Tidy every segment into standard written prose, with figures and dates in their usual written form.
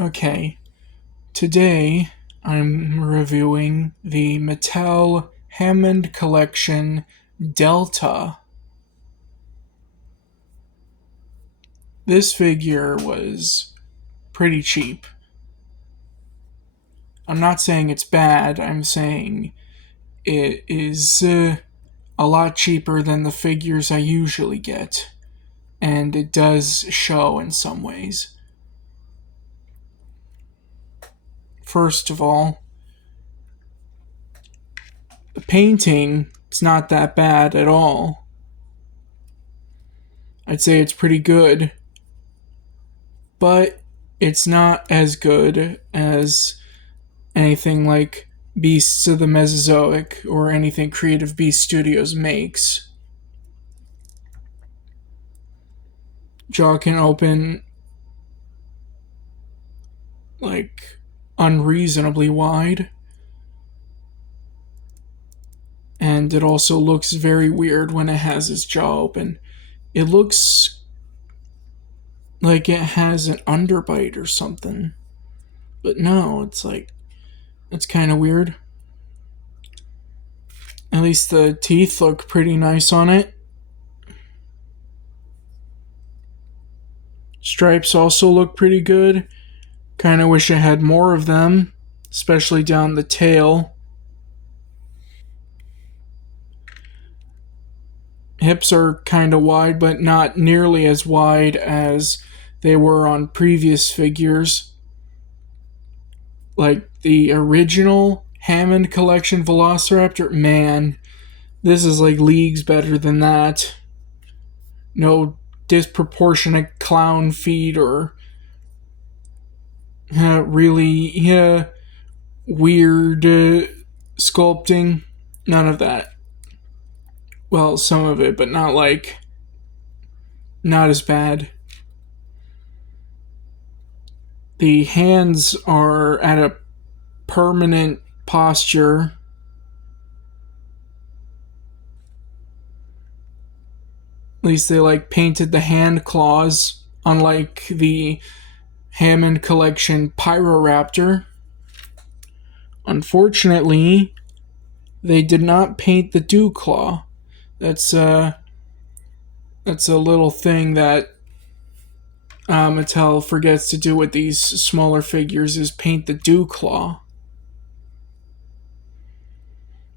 Okay, today I'm reviewing the Mattel Hammond Collection Delta. This figure was pretty cheap. I'm not saying it's bad, I'm saying it is a lot cheaper than the figures I usually get, and it does show in some ways. First of all, the painting is not that bad at all. I'd say it's pretty good, but it's not as good as anything like Beasts of the Mesozoic or anything Creative Beast Studios makes. Jaw can open like unreasonably wide, and it also looks very weird when it has its jaw open. It looks like it has an underbite or something, but no, it's kind of weird. At least the teeth look pretty nice on it. Stripes also look pretty good. Kind of wish I had more of them, especially down the tail. Hips are kind of wide, but not nearly as wide as they were on previous figures. Like the original Hammond Collection Velociraptor, man, this is like leagues better than that. No disproportionate clown feet or really weird sculpting. None of that. Well, some of it, but not as bad. The hands are at a permanent posture. At least they painted the hand claws, unlike the Hammond Collection Pyroraptor. Unfortunately, they did not paint the dew claw. That's a little thing that Mattel forgets to do with these smaller figures, is paint the dew claw.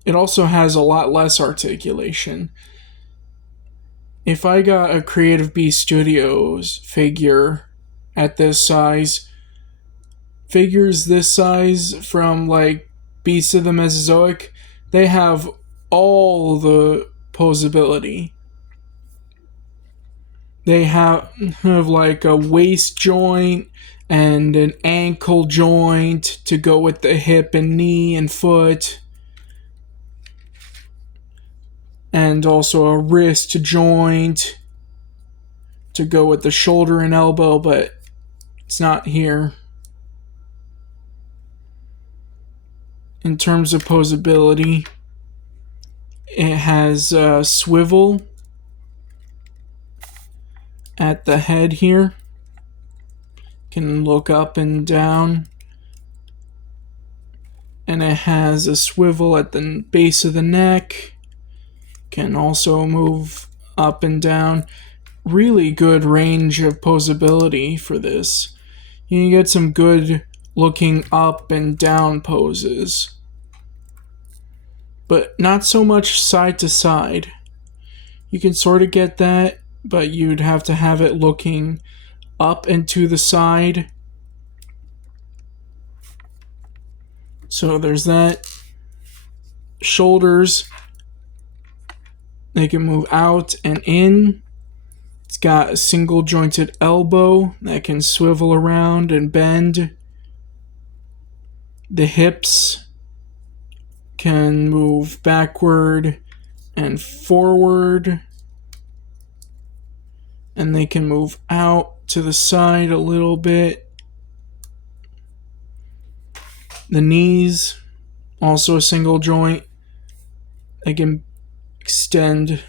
It also has a lot less articulation. If I got a Creative Beast Studios figure at this size, figures this size from Beasts of the Mesozoic, they have all the posability. They have a waist joint and an ankle joint to go with the hip and knee and foot, and also a wrist joint to go with the shoulder and elbow, but it's not here. In terms of posability, it has a swivel at the head here. Can look up and down. And it has a swivel at the base of the neck. Can also move up and down. Really good range of posability for this. You can get some good looking up and down poses, but not so much side to side. You can sort of get that, but you'd have to have it looking up and to the side. So there's that. Shoulders, they can move out and in. It's got a single jointed elbow that can swivel around and bend. The hips can move backward and forward, and they can move out to the side a little bit. The knees, also a single joint. They can extend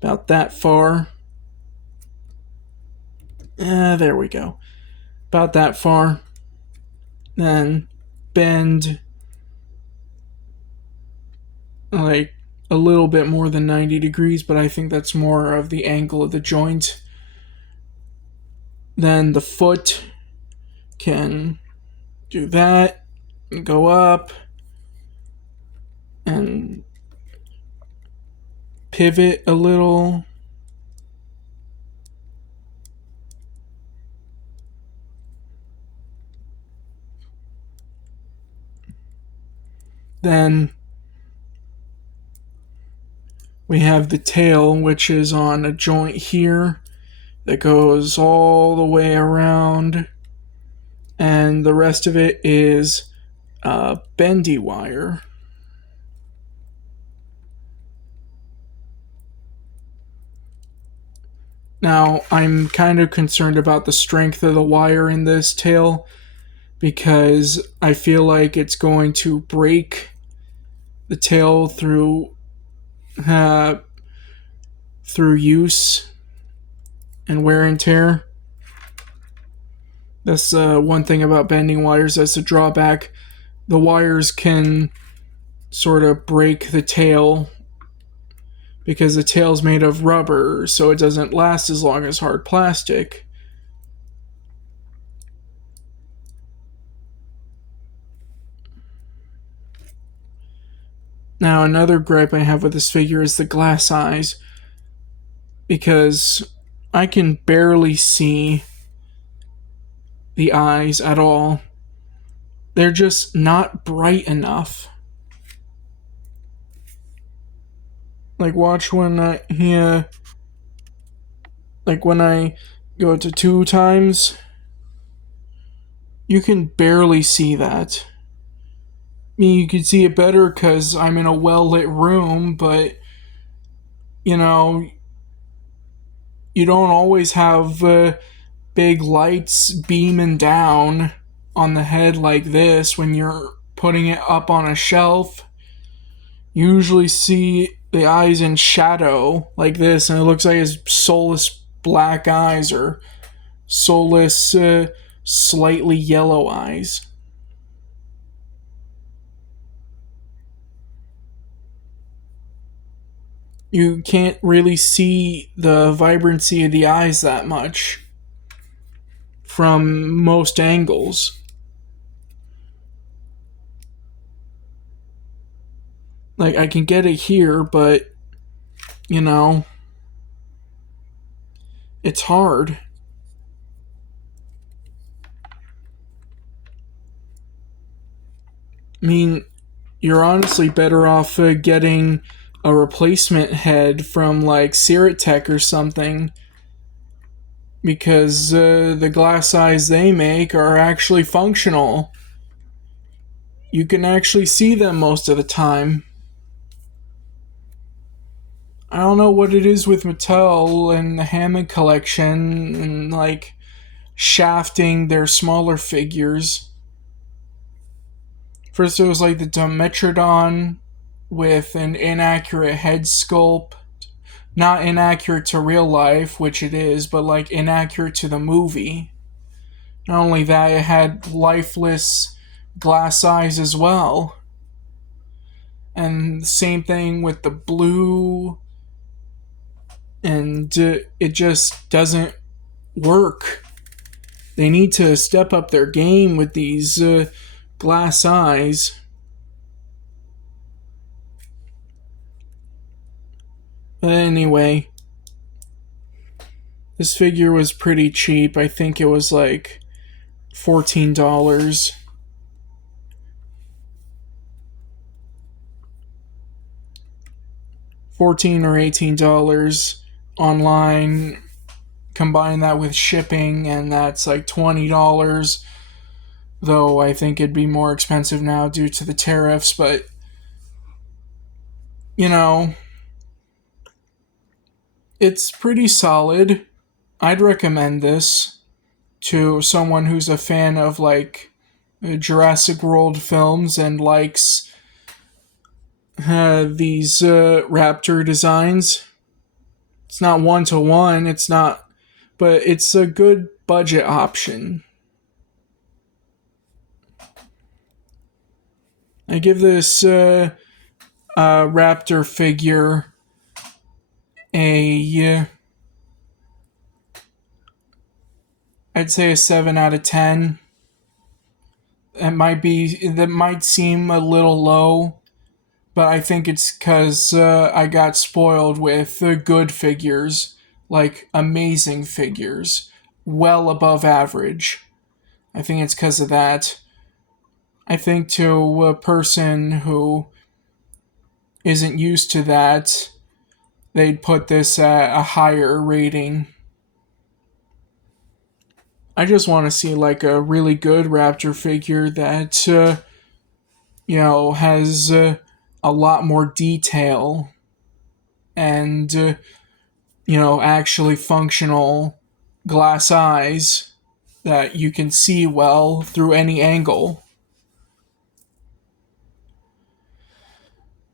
about that far. There we go. about that far. Then bend like a little bit more than 90 degrees, but I think that's more of the angle of the joint. Then the foot can do that and go up and pivot a little. Then we have the tail, which is on a joint here that goes all the way around, and the rest of it is bendy wire. Now, I'm kind of concerned about the strength of the wire in this tail because I feel like it's going to break the tail through use and wear and tear. That's one thing about bending wires. That's a drawback. The wires can sort of break the tail because the tail's made of rubber, so it doesn't last as long as hard plastic. Now, another gripe I have with this figure is the glass eyes, because I can barely see the eyes at all. They're just not bright enough. Like, watch when when I go to 2 times, you can barely see that. I mean, you can see it better because I'm in a well-lit room, but, you know, you don't always have big lights beaming down on the head like this when you're putting it up on a shelf. You usually see the eyes in shadow like this, and it looks like his soulless black eyes or soulless slightly yellow eyes. You can't really see the vibrancy of the eyes that much from most angles. Like, I can get it here, but, you know, it's hard. I mean, you're honestly better off getting a replacement head from, like, Ciratech or something, because the glass eyes they make are actually functional. You can actually see them most of the time. I don't know what it is with Mattel and the Hammond collection and, like, shafting their smaller figures. First, there was, like, the Dimetrodon with an inaccurate head sculpt. Not inaccurate to real life, which it is, but, like, inaccurate to the movie. Not only that, it had lifeless glass eyes as well. And same thing with the blue, and it just doesn't work. They need to step up their game with these glass eyes. But anyway, this figure was pretty cheap. I think it was like $14. $14 or $18 online. Combine that with shipping, and that's like $20. Though I think it'd be more expensive now due to the tariffs, but you know, it's pretty solid. I'd recommend this to someone who's a fan of like Jurassic World films and likes these raptor designs. It's not 1-to-1, it's not, but it's a good budget option. I give this raptor figure a I'd say a 7 out of 10. That might seem a little low, but I think it's because I got spoiled with good figures, like amazing figures, well above average. I think it's because of that. I think to a person who isn't used to that, they'd put this at a higher rating. I just want to see like a really good Raptor figure that has a lot more detail and actually functional glass eyes that you can see well through any angle.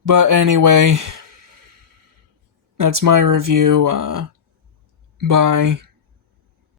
But anyway, that's my review. Bye.